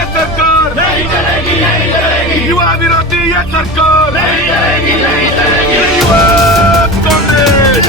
ये सरकार नहीं चलेगी, नहीं चलेगी, युवा विरोधी ये सरकार नहीं चलेगी, नहीं चलेगी। युवा कांग्रेस